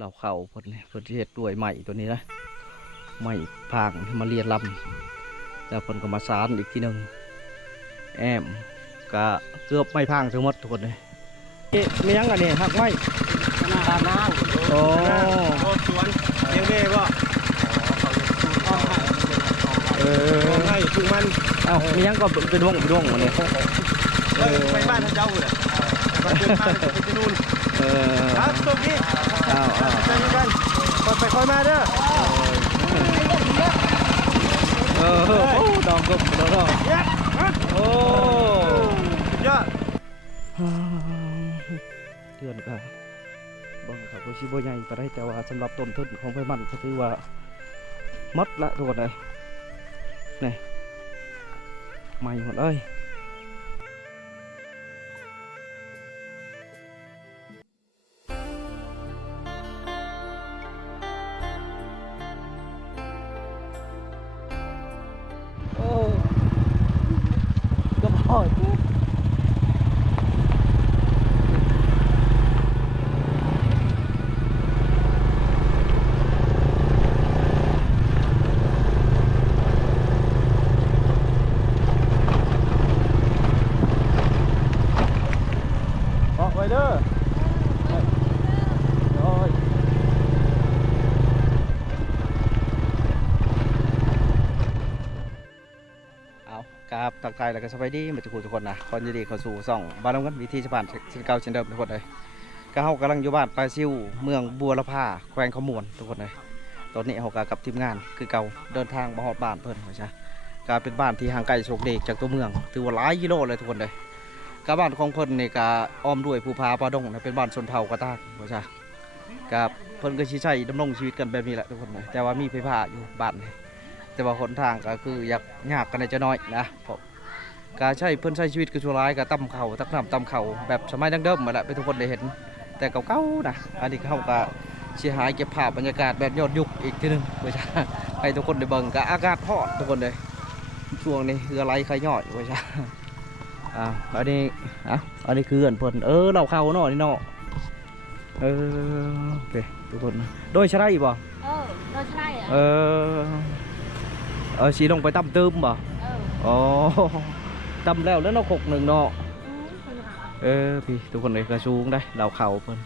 เหล่าเข่าเพิ่นเฮ็ดด้วยใหม่ตัวนี้นะใหม่พางมาเรียนลำแล้วเพิ่นก็มาสานอีกทีหนึ่งแอมก็เกือบไม่พังทั้งหมดทุกคนเลยมียังอันนี้หักไม้ตาน้ำโอ้สวนเลี้ยงเบ้ป่ะให้ถึงมันมียังก็เป็นวงวันนี้ไปบ้านท่านเจ้าเลยไปเดินทางไปที่นู่นครับตรงนี้ไปกันไปคอยมาเด้อดองกบดองโอ้ยอดเถื่อนก็บังคับชิโบใหญ่ไปได้แต่ว่าสำหรับต้นทุนของไฟมันก็ถือว่ามัดละทุกคนเลยนี่ใหม่หมดเลยโอ้ยออกไปเด้อโอ้ยครับตักใจแล้วก็สบายดีมาทุกคนนะคนยินดีเข้าสู่ซ่องบ้านน้ำกันวิธีชาวบ้านเช่นเก่าเช่นเดิมทุกคนเลยก็เขากำลังอยู่บ้านปลาซิวเมืองบัวละพาแขวงขมวนทุกคนเลยตอนนี้เขากับทีมงานคือเก่าเดินทางมาฮอดบ้านเพิ่นเขาใช่การเป็นบ้านที่ห่างไกลโชคเด็กจากตัวเมืองถือว่าหลายกิโลเลยทุกคนเลยกับบ้านของเพิ่นนี่ก็อ้อมด้วยภูผาปลาดงเป็นบ้านชนเผ่ากระตากเขาใช่กับเพิ่นก็ชี้ใช้ดำรงชีวิตกันแบบนี้แหละทุกคนเลยแต่ว่ามีไฟฟ้าอยู่บ้านแต่ว่าหนทางก็คืออยากยากกันจะน้อยนะการใช้เพื่อนใช้ชีวิตคือชั่วร้ายกับตำเข่าตักน้ำตำเข่าแบบสมัยดั้งเดิมมาแหละไปทุกคนได้เห็นแต่เก่าๆนะอันนี้เขาก็เสียหายเก็บภาพบรรยากาศแบบยอดยุคอีกทีนึงเพื่อให้ทุกคนได้เบิ่งกับอากาศฮอตทุกคนเลยช่วงนี้คืออะไรใครย่อยเพื่ออันนี้อันนี้คือเพื่อนเราเข้าเนาะนี่เนาะโอเคทุกคนโดยใช่ไหมบ่โดยใช่สีลงไปตั้มตื้มบ่อ๋อตั้มแล้วเราขกหนึ่งเนาะพี่ทุกคนเลยกระชูงได้เราเข่าเพิ่น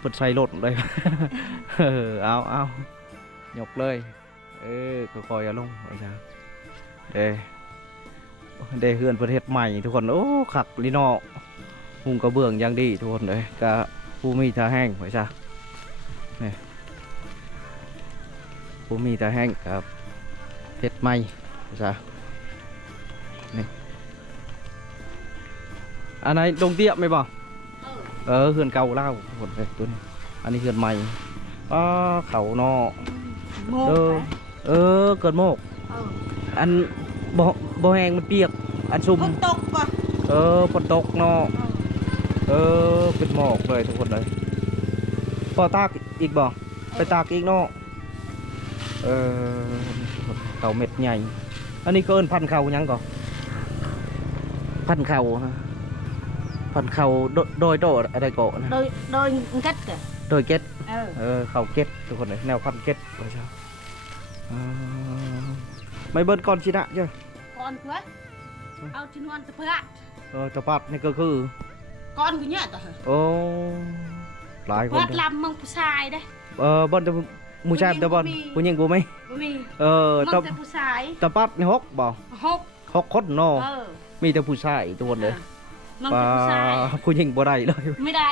เปิดใส่รถเลยเอาหยกเลยก็คอยลงไอ้จ้าเดเฮือนประเทศใหม่ทุกคนโอ้ขักลีนอหุงกระเบื้องยังดีทุกคนเลยกะผู้มีตาแห้งไอ้จ้าเนี่ยผู้มีตาแห้งครับเฮ็ดใหม่จ้ะนี่อันไหนดงเตี้ยไหมบ่เขื่อนเก่าเล่าหมดเลยตัวนี้อันนี้เขื่อนใหม่เขาเนาะเกิดโมกอันบ่แห้งมันเปียกอันชุ่มฝนตกป่ะฝนตกเนาะเป็นหมอกเลยทุกคนเลยพอตากอีกบ่ไปตากอีกเนาะเขาเม็ดใหญ่อันนี้ก็เอิ้นพันเขายังก่อนพันเขาโดยโตอะไรก่อนโดยเก็ตโดยเก็ตเขาเก็ตทุกคนเลยแนวพันเก็ตไปใช่ไม่เบิ้ลก่อนชินะใช่ก่อนเพื่อเอาชิ้นวันตะเพื่อตะปัดนี่ก็คือก่อนกูเนี่ยต่อโอ้หลายคนวัดลำมังผู้ชายได้บอลจะมูชาตะบอลผู้หญิงกูไหมตะผู้ชายตะปัดนี่หกบ่หกคนเนาะมีแต่ผู้ชายตัวเลยผู้หญิงบ่ได้เลยไม่ได้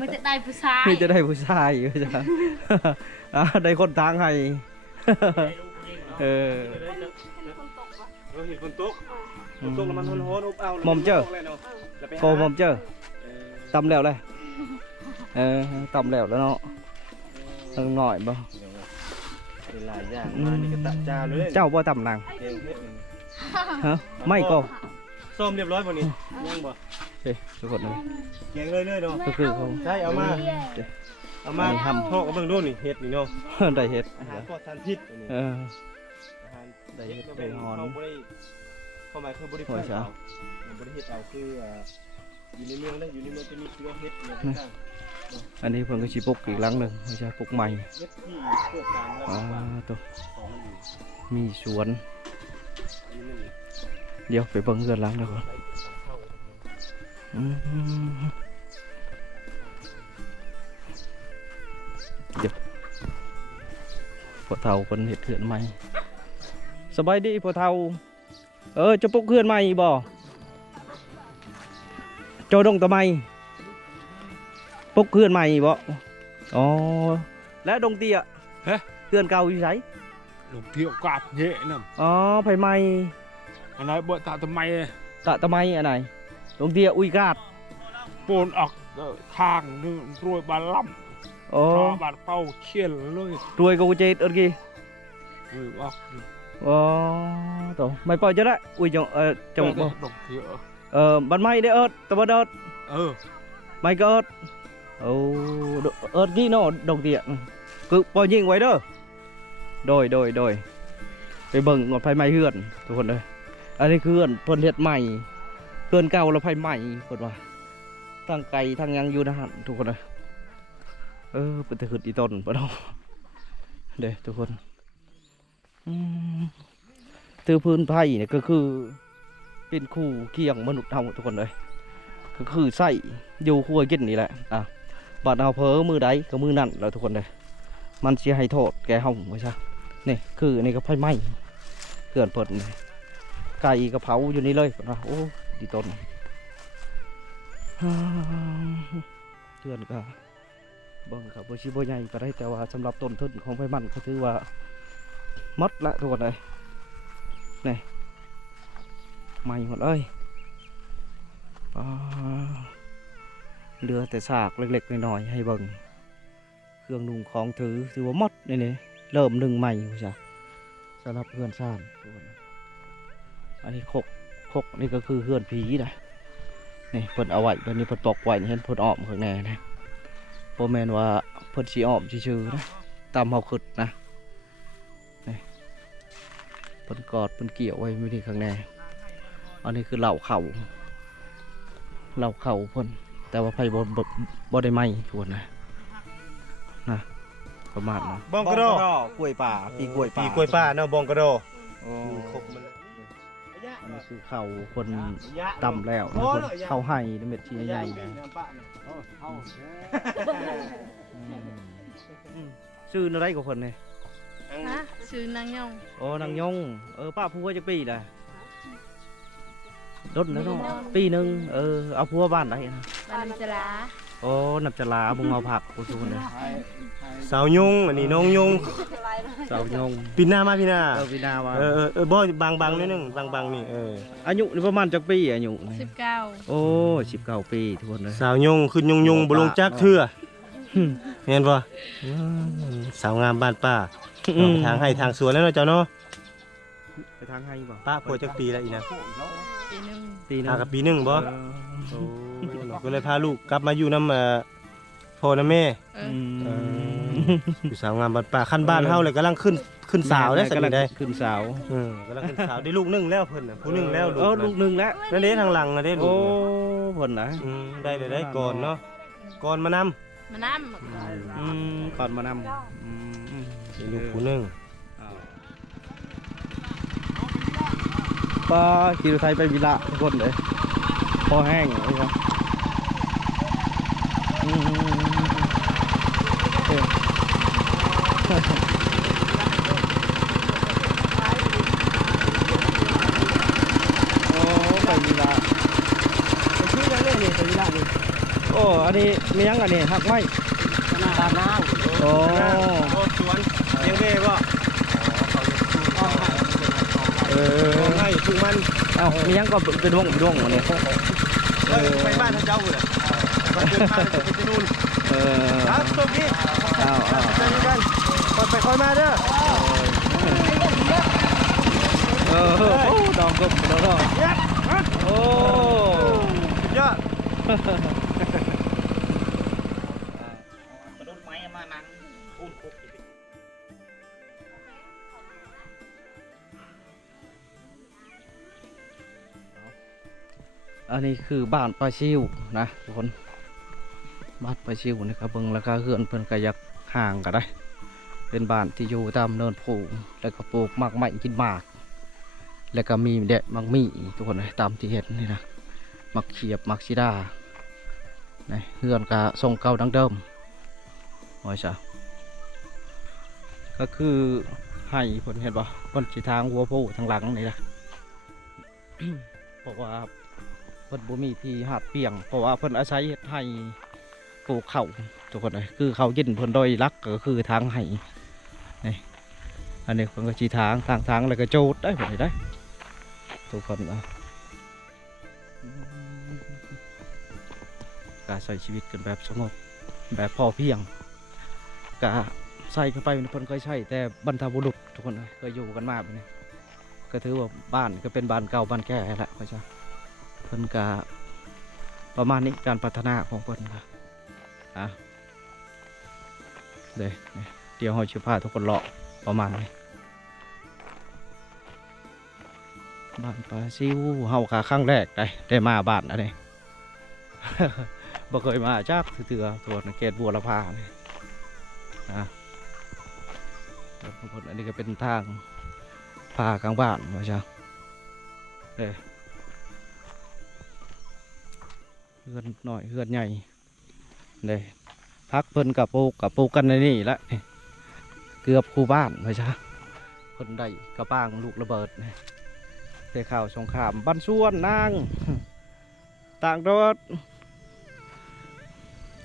ไม่จะได้ผู้ชายไม่จะได้ผู้ชายได้คนทางให้เห็นคนตกมันโหนเอามอมเจอโกมอมเจอตำแล้วเลยตำแล้วเนาะตั้งหน่อยบ่หลายอย่างมานี่ก็ตัดจาเลยเจ้าบ่ตำนางฮะไม่ก็ส้มเรียบร้อยพอนี้ยังบ่ทุกคนเลยแกงเลยเนาะก็คือเขาใช่เอามาทำท่อกับเบื้องต้นนี่เห็ดนี่เนาะได้เห็ดอาหารปลอดสารพิษอาหารได้เห็ดได้หอนเข้ามาคือบริโภคเราบริเฮ็ดเราคืออยู่ในเมืองได้อยู่ในเมืองจะมีตัวเห็ดต่าง อันนี้เพิ่นก็สิปลูกอีกหลังหนึงไม่ใช่ปลูกใหม่ เล็บที่เกิดการแล้ว ตัว ของอยู่ มีสวน อันนี้มัน เดี๋ยวไปเบิ่งเรือนหลังเดี๋ยวก่อนเดี๋ยวพ่อเฒ่าเพิ่นเฮ็ดเรือนใหม่สบายดีพ่อเฒ่าจะปลูกเรือนใหม่บ่โจดงตะไมปลุกเพื่อนใหม่บ่อ๋อและดงเตี้ย ฮะ เพื่อนเก่าอยู่ไส lục thiệu cạp nhẹ nè อ๋อไผใหม่ anh nói bữa tạo tầm mày ตะตะไมอันไหนดงเตี้ยอุยกาด bồn ọc thang rồi bà lắm อ๋อ cho bà bao chiên luôn รวยกว่าเจดเอิ้นกี่ rồi ọc อ๋อโตไม่ปล่อยจะได้อุยจังบ่ lục thiệu บันไม้ได้เอิ้นตะบ่เอิ้น ไม่ก็เอิ้นโอ้เอิ้นกี่เนาะดงเตี้ยคือปล่อยยิงไว้เด้อโดยไปเบิ่งว่าไผใหม่เฮือนทุกคนเด้ออันนี้คือเฮือนเพิ่นเฮ็ดใหม่เฮือนเก่าแล้วไผใหม่เพิ่นว่าทั้งไก่ทั้งหยังอยู่นะฮะทุกคนเด้อเป็นตะขึ้นอีต้นบ่เนาะเด้อทุกคนถือพื้นไผ่เนี่ยก็คือเป็นคู่เคียงมนุษย์เฮาทุกคนเลยก็คือใส่อยู่ครัวกินนี่แหละบัดเอาเผลอมือใดก็มือนั่นแล้วทุกคนเลยมันสิให้โทษแกเฮาไม่ใช่นี่คือนี่ก็ไฟไหม้เกินเปิดเลยไก่กระเพราอยู่นี่เลยนะโอ้ดีต้นเตือนก็เบิ่งครับบ่ชิบ่ใหญ่ก็ได้แต่ว่าสำหรับต้นทุนของไฟมันก็ถือว่าหมดละทุกคนเลยนี่ใหม่หมดเลยเหลือแต่ซากเล็กๆน้อยๆให้เบิ่งเครื่องนุ่งของถือว่าหมดนี่เริ่มหนึ่งใหม่ใช่สำหรับเพื่อนสร้างอันนี้คกนี่ก็คือเพื่อนผีนะนี่เพิ่นเอาไว้ตอนนี้เพิ่นตกไว้เห็นเพิ่นอ้อมข้างในนะโปรแมนว่าเพิ่นสีอ้อมชื่อๆนะตามเฮาขึ้นนะนี่เพิ่นกอดเพิ่นเกี่ยวไว้ไม่ได้ข้างในอันนี้คือเหล่าเข่าเพิ่นแต่ว่าไฟบ่ได้ไหม้ทุกคนนะประมาณนั้น บองกระโด กล้วยป่าปีกล้วยป่า ปีกล้วยป่าเนาะบองกระโด อ๋อ ครบมันเลย อันนี้คือเข่าคนต่ำแล้วนะคนเข่าให้เม็ดชิ้นใหญ่ๆนะชื่ออะไรกับคนเนี่ย ฮะซื้อนางยง โอ้นางยงป้าพัวจะปีแหละรถนะเนาะปีหนึงเอาพัวบ้านไหนนะ บ้านจลา โอ้นับจะลาบุงเอาผักกูสู้เนี่ย สาวยงอันนี้น้องยง สาวยง ปีหน้ามาพี่หน้า พี่นาว่า บ่บางนิดนึงบางนี่อายุนี่ประมาณจักปีอายุนี่ 19 โอ้19 ปีทุกคนเลย สาวยงขึ้นยงบ่ลงจักเทื่อเห็นบ่สาวงามบ้านป้าทางให้ทางสวนแล้วเนาะเจ้าเนาะ ไปทางให้บ่ ป้าป่วยจักปีแล้วอีนะ ปีหนึง ปีนึง กับปีหนึงบ่โอ้ก็เลยพาลูกกลับมาอยู่น้ำพ่อน้ำแม่อยู่สาวงามบ้านป้าขั้นบ้านเฮาเลยกำลังขึ้นสาวได้สักนิดได้ ขึ้นสาว กำลังขึ้นสาวได้ลูกหนึงแล้วเพิ่นน่ะผู้หนึงแล้ว ลูกหนึ่งแล้ว นั่นเด้ทางหลังน่ะเด้ลู โอ้ ก เพิ่นนะ ได้เลยได้ก่อนเนาะก่อนมานำ มานำ ก่อนมานำ ลูกผู้หนึง ก็ขี่รถไทยไปวิละทุกคนเลยพอแห้งเลยครับโอ้ไปวิละไปชื่อยังเลยนี่ไปวิละนี่โอ้อันนี้มียังอันนี้หักไม้ ตามน้า โอ้ สวนเลี้ยงแม่บ่ให้ถึงมัน เอ้ามียังก็เป็นวงอันนี้ ไปบ้านท่านเจ้าเลยไปเดินมาไปที่นู่นครับตรงนี้ไปกันไปคอยมาเด้อ โอ้ดองกบดองโอ้ ยอด อันนี้คือบ้านปลาซิวนะทุกคน บ้านปลาซิวนะครับเบิ่งราคาเฮือนเพิ่นก็อยากห่างก็ได้ เป็นบ้านที่อยู่ตามเนินภูแล้วก็ปลูกหมากไม้กินหมาก แล้วก็มีแดดมักมีทุกคนเลยตามที่เห็นนี่นะมักเขียบมักซิดานี่เฮือนก็ทรงเก่าดังเดิมว่าจ้ะก็คือให้เพิ่นเห็นบ่เพิ่นสิทางหัวผู้ทางหลังนี่นะ เพราะว่าเพิ่นบ่มีที่หาดเปียงเพราะว่าเพิ่นอาศัยเฮ็ดให้ปลูกข้าวทุกคนเลยคือเขาวกินเพิ่นโดยหลักก็คือทางให้นี่อันนี้เพิ่นก็สิทางแล้วก็โจดได้เพิ่นได้ทุกคนการใช้ชีวิตกันแบบสงบแบบพอเพียงกะใส่เข้าไปเพิ่นเคยใช้แต่บรรพบุรุษทุกคนเคยอยู่กันมาแบบนี้ก็ถือว่าบ้านก็เป็นบ้านเก่าบ้านแก่แหละพ่อจ้าเพิ่นกะประมาณนี้การพัฒนาของเพิ่นค่ะเดี๋ยวเราจะพาทุกคนเลาะประมาณนี้บ้านปลาซิวเฮาขาครั้งแรกได้มาบ้านอันนี้ บ่เคยมาจักเถื่อตัวเขตบัวละพาเนี่ยอันนี้ก็เป็นทางพากลางบ้านว่าจ้ะเฮือนหน่อยเฮือนใหญ่เลยพักเพิ่นกับปลูกกันในนี่ละเกือบคู่บ้านว่าจ้ะเพิ่นได้กระป้างลูกระเบิดเนี่ยแต่ข่าวสงครามบ้านส่วนนางต่างรถ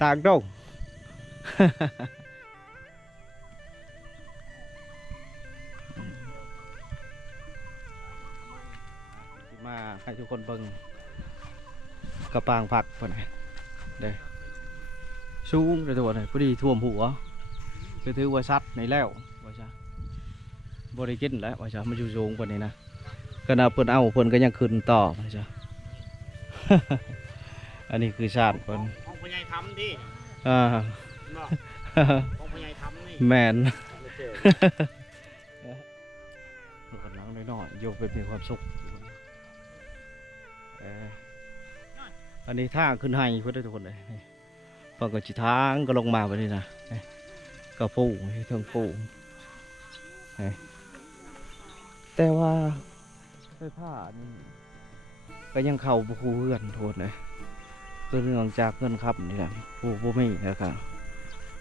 ต่างดง มาให้ทุกคนเบิ่งกระปางผักคนไหนเด้สูงเลยตัวไหนพอดีท่วมหัวไปถือว่าซัดในแล้วว่าจ้ะบริกินแล้วว่าจ้ะมาอยู่สูงกว่านี้นะก็น่าเพิ่นเอาเพิ่นก็ยังขึ้นต่อว่าจ้ะ อันนี้คือชาติเพิ่น ของพ่อใหญ่ทำดิ ของพ่อใหญ่ทำนี่ แมน กำลังน้อยๆอยู่เป็นมีความสุขอันนี้ทางขึ้นให้เพื่อนได้ทุกคนเลยพอก็จิทางก็ลงมาไปนี่นะก็ปูเทิงปูแต่ว่าไฟผ้านี่ก็ยังเข่าบุคูเพื่อนโทษเลยคือเนื่องจากเงินครับนี่แหละผู้ไม่แล้วก็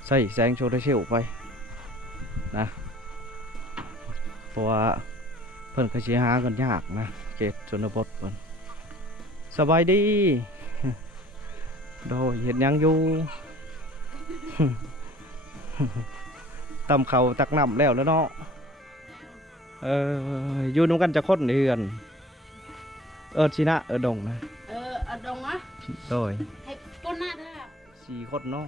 ใส่แสงโชว์ได้เชี่ยวไปนะเพราะว่าเพิ่นก็สิหากันยากนะเขตชนบทเพิ่นสบายดี โดยเห็นยังอยู่ ตำเขาตักน้ำแล้วเนาะอยู่นุ่งกันจะค้นเฮือนชินะดงนะ ở đồng á โดย hay con nát ha 4 คนเนาะ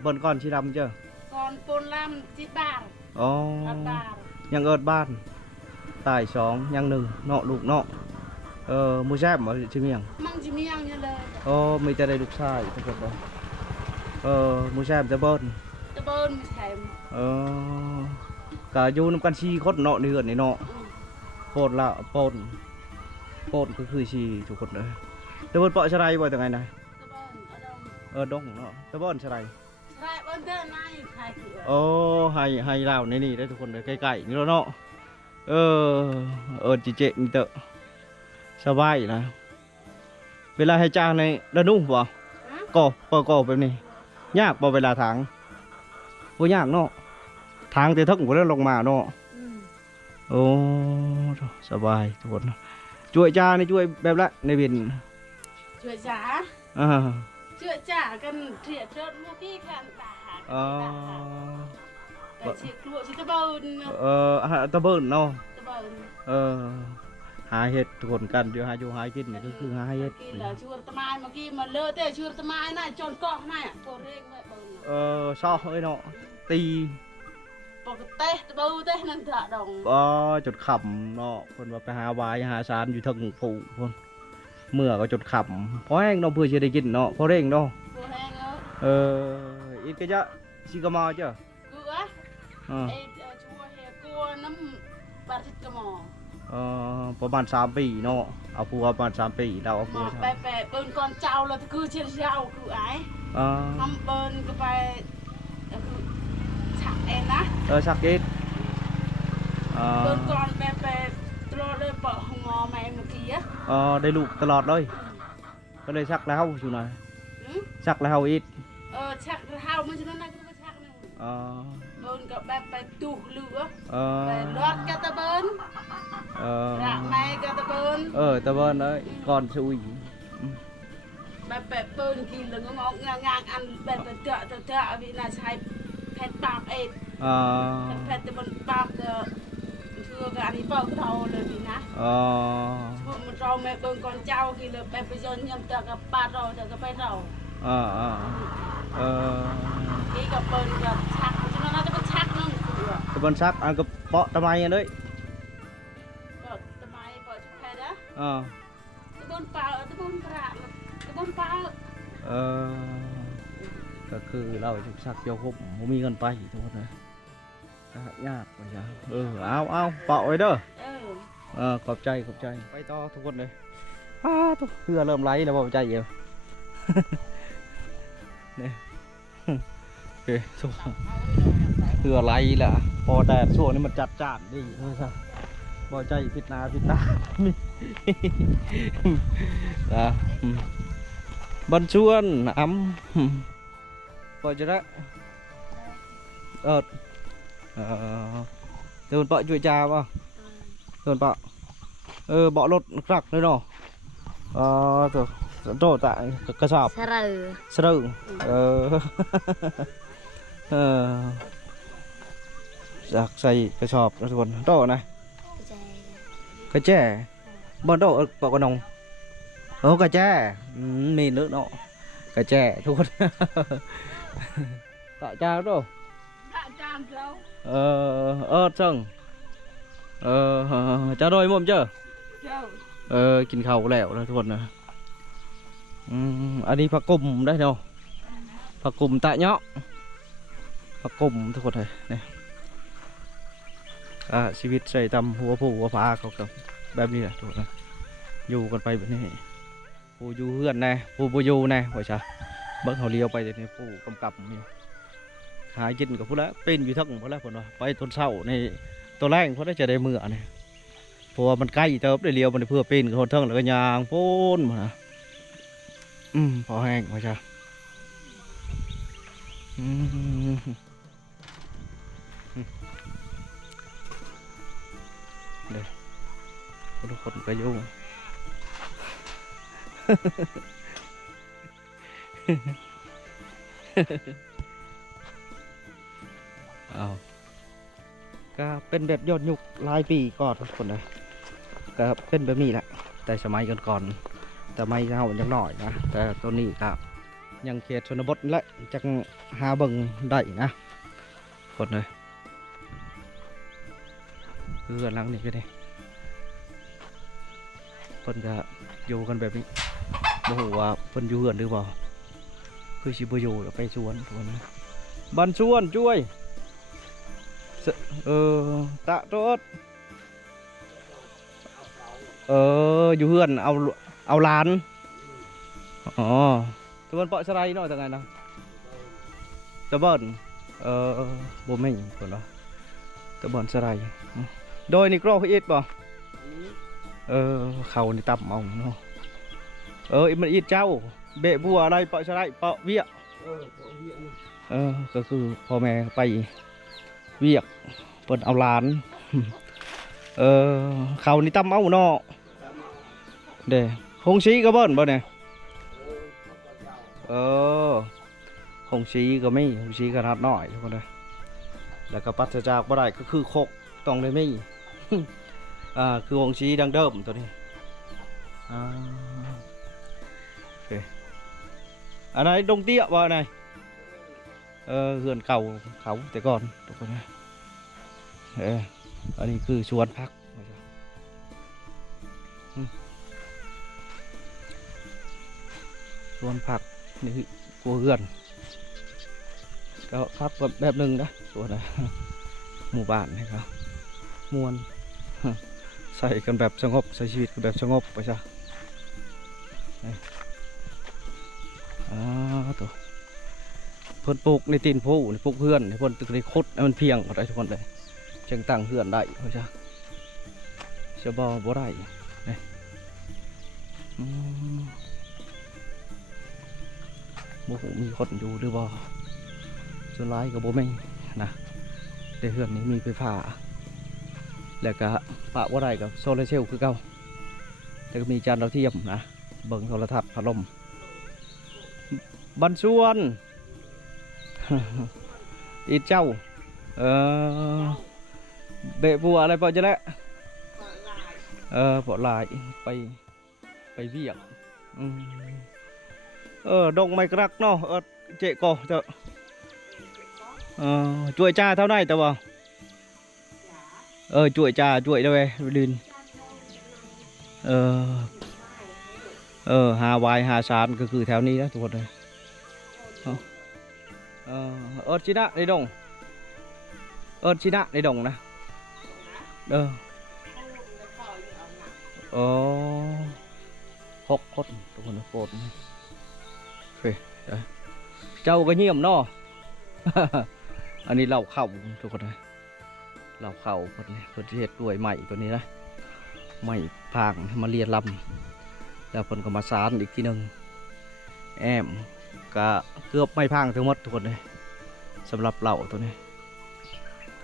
เบิ่นก่อนชีดำเจ้า còn con lam chỉ bàn อ๋อ bàn ยังบ้านตาย2ยัง1เนาะลูกเนาะมูแซมบ่ชื่อเมียง măng chỉ miếng như lời มีแต่ได้ลูกชายทุกคนเลยมูแซมจะเบิ้ล tao bơn thèm ก็อยู่นำกัน4 คนเนาะในเฮือนนี่เนาะโปนละโปนก็คือ4ทุกคนเลยแต่เพิ่นเปาะชะไรบ่จังไงนะ tao bơn ở đồng ดงเนาะแต่บ่อนชะไร lại bơn thế này khai cửa ให้ลาวในนี่ได้ทุกคนเลยใกล้ๆนี่แล้วเนาะจิเจนี่เตอะสบายนะเวลาให้จ้างในระนุ่งบ่ก่อแบบนี้ยากบ่เวลาถางบ่ยากเนาะทางแต่ทึกบ่ได้ลงมาเนาะโอ้สบายทุกคนช่วยจ้านี่ช่วยแบบละในบิน ช่วยจ๋า ช่วยจ๋ากันเถียเชิดมูกี้กันตาแต่เชียร์ครัวชิตะเบิร์น ตะเบิ้ลเนาะ ตะเบิร์น หาเห็ดทุกคนกันเดี๋ยวหาอยู่หากินนี่ก็คือหาเห็ด กินแล้วช่วยตะไม้เมื่อกี้มาเลอะแต่ช่วยตะไม้น่ะจนเกาะน่ะตัวเร่งเลยเบิร์น ซ้อเอ้ยเนาะตี ปกติตะเบิร์นเต้นั่นจะดอง จุดขำเนาะคนว่าไปหาวายหาสารอยู่ทางผูคนเมื่อก็จุดขำเพราะแห้งเนาะเพื่อจะได้กินเนาะเพราะเร่งเนาะ ตัวแห้งเออ อีกก็จะชิกามาเจ้า กูอ่ะไอ้ชัวเฮียกูน้ำปลาทิดกระหม่อ ประมาณ3 ปีเนาะเอาผัวประมาณ3 ปีเราเอาผัว แปะปืนก่อนเจ้าแล้วคือเชี่ยวคือไอ้ อ๋อ ทำเบิร์นก็ไปฉักเองนะ ชักอีกอ๋อ เบิร์นก่อนไปตรอเลยเปิดงอแม่เมื่อกี้อะ อ๋อได้ลูกตลอดเลยก็เลยชักแล้วอยู่หน่อย อืม ชักแล้วอีก ชักเท้ามันจะนั่นนะก็ไปชักนึง อ๋อ เบิร์นก็ไปตู้เหลือ เออ ไปรอดกระตะเบิร์น เออ รักแม่กระตะเบิร์น ตะเบินเลยก่อนช่วย ไปเบิร์นกินแล้วก็งอกงางอันไปเตะวินาใช้แพทปากเอง อ๋อ แพทจะบนปากก็เชื่อกันอันนี้เปิดเราเลยพี่นะ อ๋อ พวกมันเราไม่เบิ่งก่อนเจ้ากี่เลยไปยนยำเตะกับปาเราเตะกับไปเรา อ๋อเออ กี่กับเบิ่งกับชักฉะนั้นเราจะไปชักนึง ตะเบินชักอันก็เปาะทำไมอันนี้ ก็ทำไมก็จะแพ้นะ อ๋อ ตะบนปลาตะบนปลาตะบนปลา เออก็คือเราจะชักเกี่ยวครบผมมีเงินไปทุกคนนะยากไปจ้ะเอาเปาะไว้เด้อขอบใจไปต่อทุกคนเลยทุกเรือเริ่มไหลแล้วบอกใจเยอะ เนี่ยโอเคช่วงเรือไหลแหละพอแดดช่วงนี้มันจัดจ้านดิครับบอกใจพิดนาพิดตา นะบันชวนปล่อยจะได้เดินเปาะช่วยจ่าป่ะเดินเปาะเบาะรถคลักเลยเนาะตัวโตtạiกระสอบสรึงจากใส่กระสอบทุกคนโตนะกระแจบนโตเปาะกระนงกระแจมีnướcเนาะกระแจทุกคน tại cha đó จามเรา chừng cha đôi mồm chưa เจ้า กินข้าวแล้วทุกคนนะอันนี้ผักกุ่มได้เนาะผักกุ่มtạiเนาะผักกุ่มทุกคนเลยเนี่ยชีวิตใส่ตำหัวผู้หัวฟ้าเขากับแบบนี้แหละทุกคนนะอยู่กันไปแบบนี้ผู้อยู่เพื่อนแน่ผู้บ่อยู่แน่ว่าใช่เบิ้งเขาเลี้ยวไปเดี๋ยวนี้ผู้กำกับอยู่หากินกับผู้ละเป็นอยู่ทั้งหมดแล้วคนว่าไปต้นเสาในตัวแรกเพราะได้จะได้มือเนี่ยเพราะว่ามันใกล้เติบได้เลี้ยวมันเพื่อเป็นคนเทิงแล้วก็ยางโป้นมาพอแห้งว่าใช่เดี๋ยวทุกคนก็ยุ่ง ก็เป็นแบบยอดยุคหลายปีก่อนทุกคนเลยก็เป็นแบบนี้แหละแต่สมัยก่อนแต่ไม่เท่ายังหน่อยนะแต่ตัวนี้ก็ยังเขตชนบทและจังหาเบิ่งได้นะคนเลยคือกันหลังนี่ก็ได้คนก็อยู่กันแบบนี้บ่ฮู้ว่าเพิ่นอยู่เฮือนหรือเปล่าคือสิบ่อยู่แล้วไปสวนทุกคนนะบ้านสวนช่วยตะโตดอยู่เฮือนเอาหลานตะเบินเปาะสไลด์เนาะจังไงนะตะเบินบ่แม่นคนเนาะตะเบินสไลด์โดยนี่กรอกอีดบ่เขานี่ตับเอาเนาะมันอีดเจ้าเบะบัวอะไรเปาะสไลด์เปาะเวียก็คือพ่อแม่ไปเวียกเปิดเอาหลานเขานี่ตั้มเอาเนาะเด้หงสีก็เบิ้นบ่เนี่ยหงสีก็ไม่หงสีขนาดน้อยทุกคนเลยแล้วก็ปัสจากบ่ได้ก็คือโคกต้องได้ไม่ คือหงสีดังเดิมตัวนี้โอเคอันไหนดงเตี้ยบ่nàyเฮือนเก่าเขาแต่ก่อนทุกคนนะอันนี้คือชวนพักชวนพักนี่คือกลัวเฮือนก็พักแบบหนึ่งนะตัวนะหมู่บ้านนะครับมวนใส่กันแบบสงบใส่ชีวิตกันแบบสงบไปซะตัว เพิ่นปลูกในตีนผู้ปลูกเพื่อนเพิ่นตึกในคดให้มันเพียงก็ได้ทุกคนเลยจึงตั้งเพื่อนได้เพราะฉะเชื่อบ่ได้นี่บ่ฮู้มีคนอยู่หรือบ่ส่วนร้ายก็บ่แม่นนะแต่เพื่อนนี้มีไฟฟ้าแล้วก็ปะบ่ได้กับโซลาร์เซลล์คือเก่าแต่ก็มีจานดาวเทียมนะเบิ่งโทรทัศน์พัดลมบันส่วน อีเจ้าเบะบัวอะไรเปล่าจะแล้วปอลายไปเวียกดงไม้กรักเนาะเจ๊ก่อเถอะช่วยจ้าเท่าไหร่แต่ว่าช่วยจ้าช่วยด้วยดินหาวายหาสารก็คือแถวนี้นะทุกคนเลยชินะในดงชินะในดงนะ6 คนทุกคนโปรดเฮ้ยเจ้าก็เงียบเนาะ อันนี้เราเข้าทุกคนนะเราเข้าคนนี้คนที่เห็ดด้วยใหม่ตัวนี้นะใหม่พางมาเรียนลำแล้วคนก็มาสานอีกทีหนึ่งแอมก็เกือบไม่พังทั้งหมดทุกคนเลยสำหรับเหล่าตัวนี้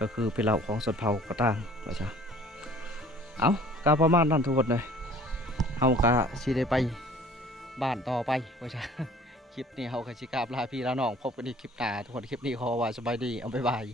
ก็คือเป็นเหล่าของสนเผากระต่างว่าจ้ะเอากาประมาณนั้นทุกคนเลยเอากาสิได้ไปบ้านต่อไปว่าจ้ะคลิปนี้เขากาสิกราบลาพี่ลาน้องพบกันในคลิปหน้าทุกคนคลิปนี้ขอว่าสบายดีเอาบ๊ายบาย